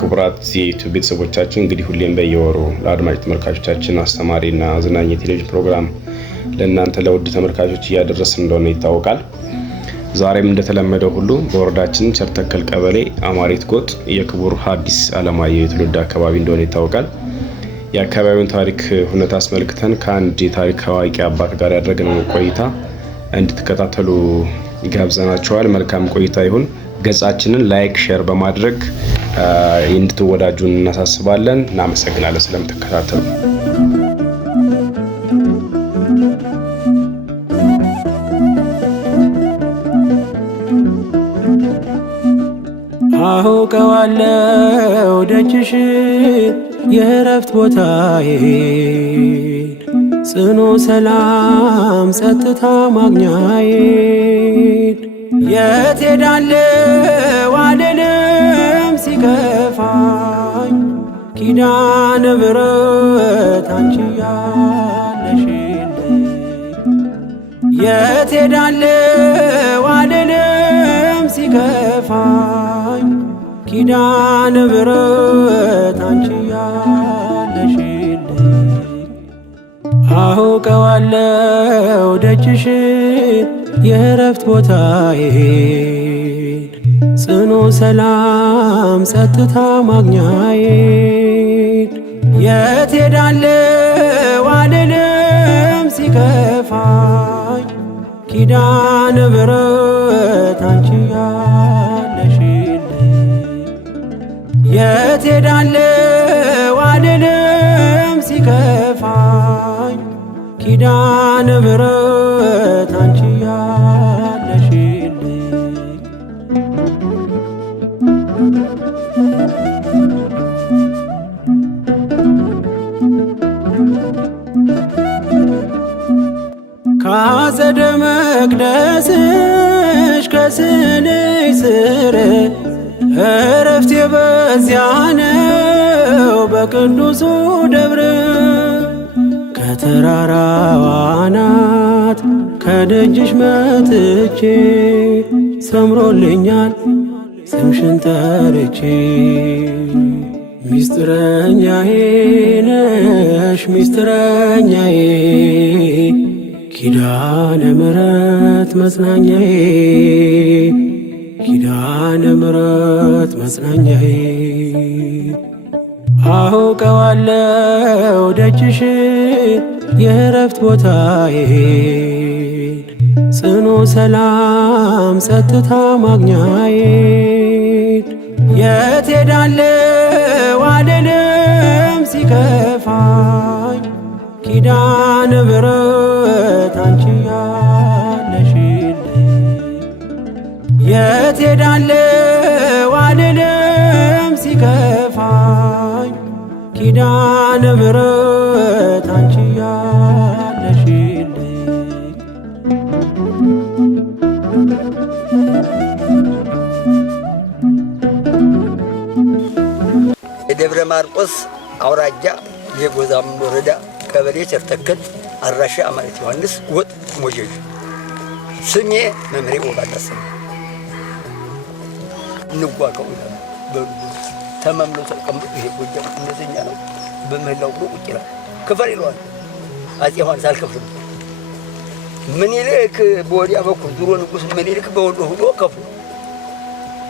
ክቡራት የዩቲዩብ ቤተሰቦቻችን እንግዲህ ሁሌም በየወሩ ለአድማጭ ተመልካቾቻችን አስተማሪና አዝናኝ የቴሌቪዥን ፕሮግራም ለእናንተ ለውድ ተመልካቾች እያደረስን እንደሆነ ይታወቃል። ዛሬም እንደተለመደው ሁሉ በወረዳችን ቸርተከል ቀበሌ አማሪት ጎጥ የክቡር ሐዲስ ዓለማየሁ የትውልድ አካባቢ እንደሆነ ይታወቃል። የአካባቢውን ታሪክ ሁኔታ አስመልክተን ከአንድ የታሪክ አዋቂ አባት ጋር ያደረግነው ቆይታ እንድትከታተሉ ጋብዘናችኋል። መልካም ቆይታ ይሁን። ገጻችንን ላይክ ሼር በማድረግ እንድትወዳጁን እናሳስባለን። እናመሰግናለን ስለምትከታተሉ። አውቀዋለሁ ደጅሽ የእረፍት ቦታዬ ጽኑ ሰላም ጸጥታ ማግኛዬ የት ሄዳለሁ አልልም ሲከፋኝ ኪዳነ ምሕረት አንቺ ያለሽልኝ የት ሄዳለሁ አልልም ሲከፋኝ ኪዳነ ምሕረት አንቺ ያለሽልኝ አውቀዋለሁ ደጅሽን የእረፍት ቦታዬ ጽኑ ሰላም ጸጥታ ማግኛዬ የት ሄዳለሁ አልልም ሲከፋኝ ኪዳነ ምሕረት አንቺ ያለሽልኝ የት ሄዳለሁ አልልም ሲከፋኝ ኪዳነ ምሕረት አንቺ ያለሽልኝ ከአጸደ መቅደስሽ ከስንሽ ስር እረፍቴ በዚያ ነው በቅዱሱ ደብረ ከተራራው አናት ከደጅሽ መጥቼ ሰምሮልኛል ስምሽን ጠርቼ ሚስጥረኛዬ ነሽ ሚስጥረኛዬ ኪዳነ ምሕረት መጽናኛዬ ኪዳነ ምሕረት መጽናኛዬ አውቀዋለሁ ደጅሽን የእረፍት ቦታዬ ጽኑ ሰላም ጸጥታ ማግኛዬ የት ሄዳለሁ አልልም ሲከፋኝ ኪዳነ ምሕረት አንቺ ያለሽልኝ የት ሄዳለሁ አልልም ሲከፋኝ ኪዳነ ምሕረት አንቺ ያለሽልኝ የደብረ ማርቆስ አውራጃ የጎዛም ወረዳ ቀበሌ ቸርተከል አድራሻ አማሪት ዮሐንስ ጎጥ ሞጆጅ ስሜ መምሬ ወባዳስ ንጓቀው ተመምሎ ተቀምጦ ይሄ ጎጃም እንደዚህኛ ነው። በመላው ብሎ ቁጭ ይላል። ክፈል ይለዋል አፄ ዮሐንስ አልከፍልም። ምኒልክ በወዲያ በኩል ድሮ ንጉሥ ምኒልክ በወሎ ሆኖ ከፍሎ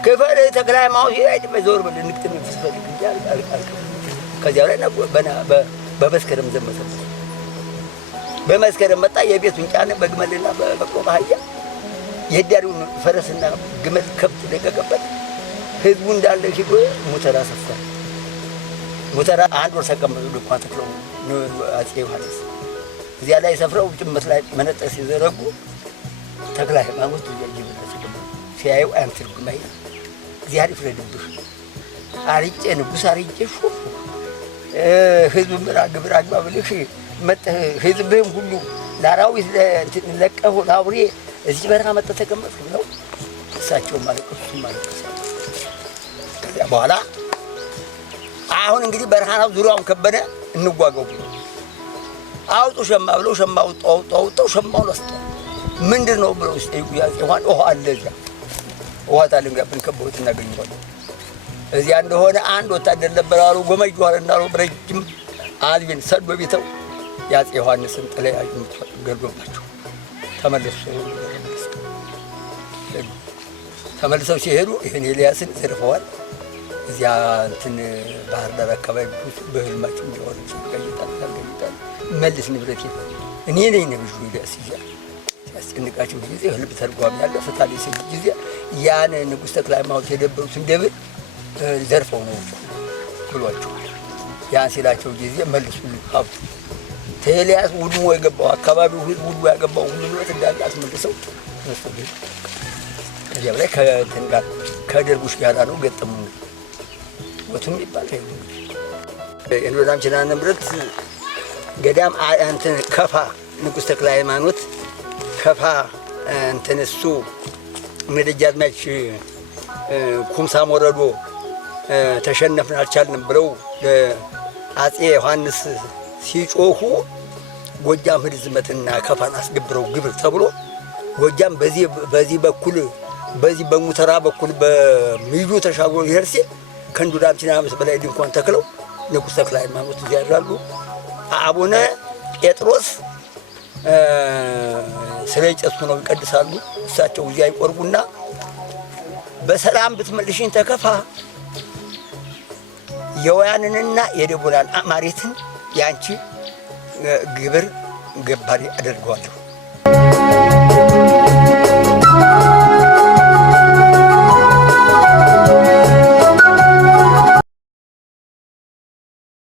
ክፈል ተክለ ሃይማኖት ይላል። በዞር በል ንክጥም ፍስፈልግ እንጂ አልከፍልም። ከዚያ ላይ በመስከረም ዘመተ። በመስከረም መጣ። የቤቱን ጫነ በግመልና በበቅሎ በአህያ የዳሪውን ፈረስና ግመል ከብት ለቀቀበት። ህዝቡ እንዳለ ሂዶ ሙተራ ሰፈረ። ሙተራ አንድ ወር ተቀመጡ። ድንኳን ተክለው አፄ ዮሐንስ እዚያ ላይ ሰፍረው ጭመት ላይ መነጠር ሲዘረጉ ተክለ ሃይማኖት ይያጅበታል። ሲያየው አንትርጉማይ እግዚአብሔር ይፍረድብህ አርጬ ንጉሥ አርጬ ሹፍ ህዝብ ግብር አግባ ብልህ መጥተህ ህዝብህም ሁሉ ለአራዊት ለቀሁ ለአውሬ እዚህ በረሃ መጥተህ ተቀመጥክ ብለው እሳቸውም አለቀሱ ማለቀሱ። ከዚያ በኋላ አሁን እንግዲህ በረሃናው ዙሪያውን ከበደ እንዋጋው ብሎ አውጡ ሸማ ብለው ሸማ አውጣው ሸማውን ወስደው ምንድን ነው ብለው ሲጠይቁ ያጼ ዮሐንስ ውሃ አለ እዚያ ውሃ ታልንጋብን ከቦት እናገኘዋለን። እዚያ እንደሆነ አንድ ወታደር ነበር አሉ ጎመጅ ጓርና ነው ረጅም አልቢን ሰዶ ቤተው ያጼ ዮሐንስን ጥለያዩ ገርዶባቸው ተመልሰው ሲሄዱ ይሄን ኤልያስን ዘርፈዋል። እዚያ እንትን ባህር ዳር አካባቢ በህልማቸው እንዲሆን ሲቀይጣል መልስ ንብረት እኔ ነኝ ነብዩ ኤልያስ ይላል። ሲያስጨንቃቸው ጊዜ ህልም ተርጓሚ ያለ ፈታሊ ሲል ጊዜ ያን ንጉሥ ተክለ ሃይማኖት የደበሩትን ደብል ዘርፈው ነው ብሏቸው ያን ሲላቸው ጊዜ መልሱልኝ ሀብቱ ኤልያስ ውድሞ የገባው አካባቢው ህዝብ ሁሉ ያገባው ሁሉ ንብረት እንዳለ አስመልሰው ተነስተው ከዚያ በላይ ከእንትን ጋር ከደርቡሽ ጋር ነው ገጠሙ ወቱም ይባላል። የኖዳምችና ንብረት ገዳም እንትን ከፋ ንጉሥ ተክለ ሃይማኖት ከፋ እንትን እሱ ደጃዝማች ኩምሳም ወረዶ ተሸነፍን አልቻልንም ብለው ለአጼ ዮሐንስ ሲጮሁ ጎጃም ህዝመትና ከፋን አስገብረው ግብር ተብሎ ጎጃም በዚህ በኩል በዚህ በሙተራ በኩል በሚዱ ተሻግሮ ይሄድ ሲል ከእንዶዳምችና አመት በላይ ድንኳን ተክለው ንጉሥ ተክለ ሃይማኖት እዚያ ያድራሉ። አቡነ ጴጥሮስ ስለ ጨሱ ነው ይቀድሳሉ። እሳቸው እዚያ ይቆርቡና በሰላም ብትመልሽኝ ተከፋ የወያንንና የደቡላን አማሬትን ያንቺ ግብር ገባሪ አደርገዋለሁ